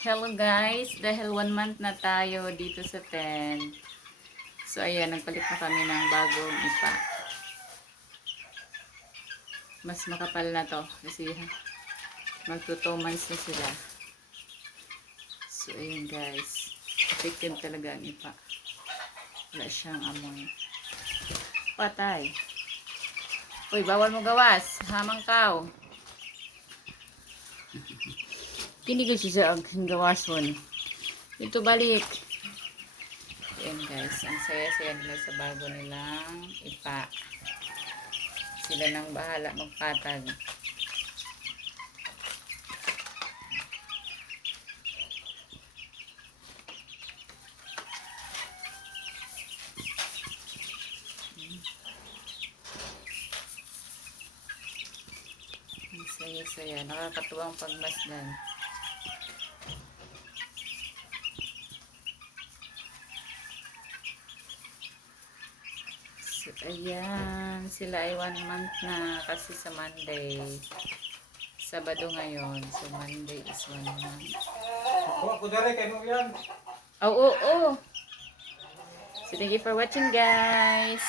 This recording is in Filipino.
Hello guys, dahil one month na tayo dito sa tent. So ayan, nagpalit na kami ng bagong ipa. Mas makapal na to kasi magto 2 months na sila. So ayan guys, effective talaga ang ipa. Wala siyang amoy. Patay. Uy, bawal mo gawas. Hamang kaw. Pinigil siya sa ang gawason. Ito balik. Ayan guys, ang saya-saya nila sa bago nilang ipa. Sila nang bahala magpatag. Saya-saya. Nakakatuwang pagmasdan. Ayan. Sila ay one month na kasi sa Monday. Sabado ngayon. So, Monday is one month. Kuha ko dali kay mo yan. Oh, oh, oh. So, thank you for watching, guys.